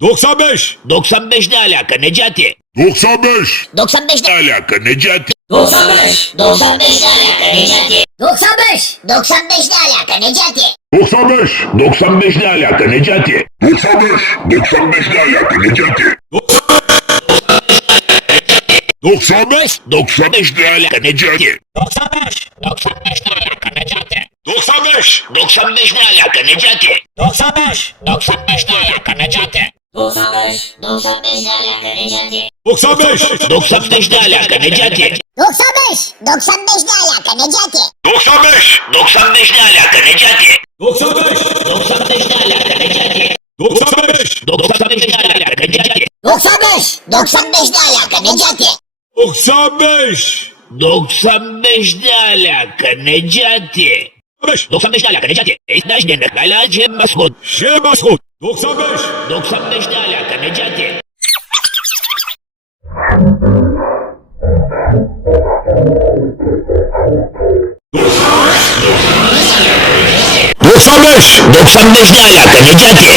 95. 95 ne alaka Necati? 95. 95 ne alaka Necati? 95 ne alaka Necati? 95 ne alaka Necati? 95. 95 ne alaka Necati? 95. 95 ne alaka Necati? 95. 95 ne alaka Necati? 95 ne alaka Necati? 95. 95 ne alaka Necati? 95 ne alaka Necati? 95 ne alaka Necati? 95. 95 ne alaka Necati? 95 ne alaka Necati? 95. 95 ne alaka Necati? 95. 95 ne alaka Necati? 95. 95 ne alaka Necati? 95 ne alaka Necati? 95. 95 ne alaka Necati? 95 ne alaka Necati? İstajnen kalacım maskot. Şey maskot. 95. 95 ne alaka Necati? 95. 95 ne alaka Necati?